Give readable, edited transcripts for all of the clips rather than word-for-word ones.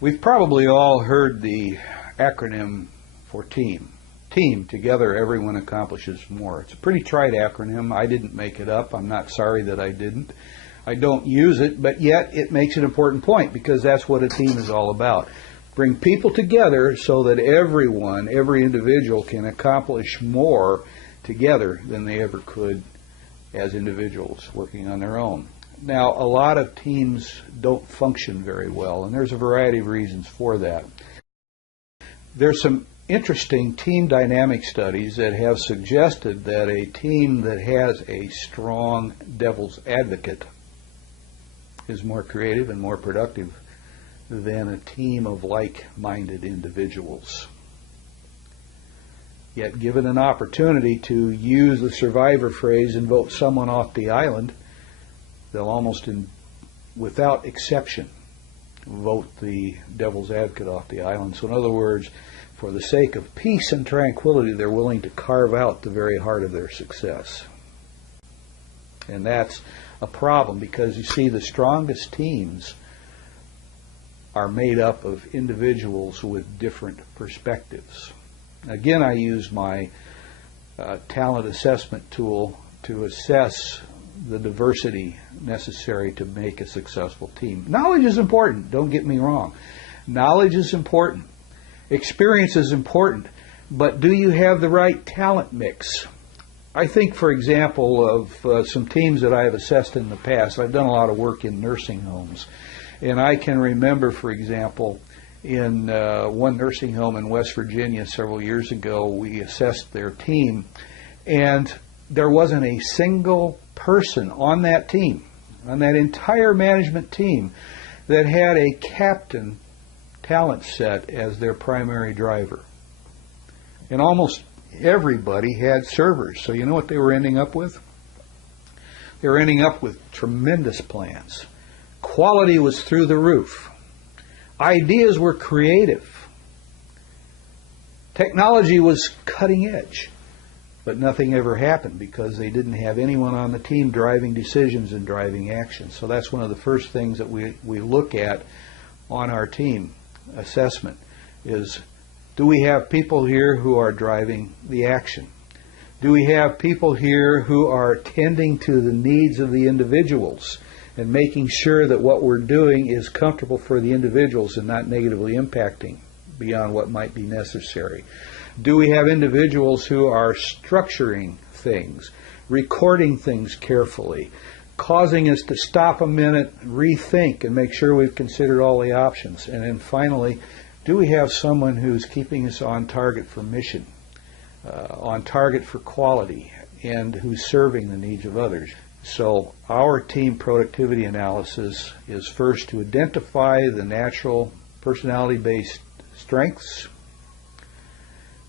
We've probably all heard the acronym for TEAM. Team, together everyone accomplishes more. It's a pretty trite acronym. I didn't make it up. I'm not sorry that I didn't. I don't use it, but yet it makes an important point because that's what a team is all about. Bring people together so that everyone, every individual can accomplish more together than they ever could as individuals working on their own. Now, a lot of teams don't function very well, and there's a variety of reasons for that. There's some interesting team dynamic studies that have suggested that a team that has a strong devil's advocate is more creative and more productive than a team of like-minded individuals. Yet, given an opportunity to use the survivor phrase and vote someone off the island, they'll almost, without exception, vote the devil's advocate off the island. So in other words, for the sake of peace and tranquility, they're willing to carve out the very heart of their success. And that's a problem because, you see, the strongest teams are made up of individuals with different perspectives. Again, I use my talent assessment tool to assess the diversity necessary to make a successful team. Knowledge is important, don't get me wrong. Knowledge is important. Experience is important. But do you have the right talent mix? I think, for example, of some teams that I have assessed in the past. I've done a lot of work in nursing homes. And I can remember, for example, in one nursing home in West Virginia several years ago, we assessed their team, and there wasn't a single person on that team, on that entire management team, that had a captain talent set as their primary driver. And almost everybody had servers. So you know what they were ending up with? They were ending up with tremendous plans. Quality was through the roof. Ideas were creative. Technology was cutting edge. But nothing ever happened because they didn't have anyone on the team driving decisions and driving action. So that's one of the first things that we look at on our team assessment is, do we have people here who are driving the action? Do we have people here who are tending to the needs of the individuals and making sure that what we're doing is comfortable for the individuals and not negatively impacting beyond what might be necessary? Do we have individuals who are structuring things, recording things carefully, causing us to stop a minute, rethink, and make sure we've considered all the options? And then finally, do we have someone who's keeping us on target for mission, on target for quality, and who's serving the needs of others? So our team productivity analysis is first to identify the natural personality-based strengths,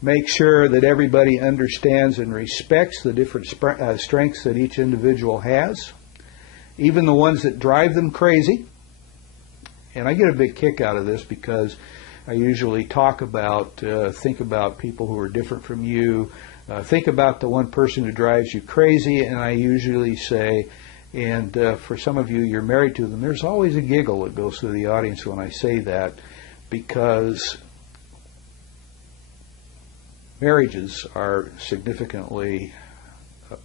make sure that everybody understands and respects the different strengths that each individual has, even the ones that drive them crazy. And I get a big kick out of this because I usually talk about, think about people who are different from you, think about the one person who drives you crazy, and I usually say, and for some of you, you're married to them, there's always a giggle that goes through the audience when I say that, because marriages are significantly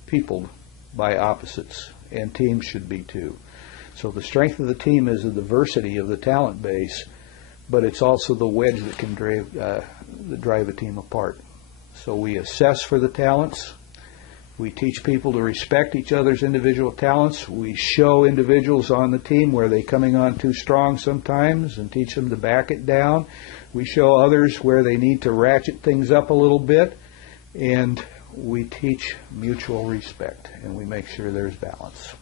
peopled by opposites, and teams should be too. So the strength of the team is the diversity of the talent base, but it's also the wedge that can drive a team apart. So we assess for the talents. We teach people to respect each other's individual talents. We show individuals on the team where they're coming on too strong sometimes and teach them to back it down. We show others where they need to ratchet things up a little bit. And we teach mutual respect, and we make sure there's balance.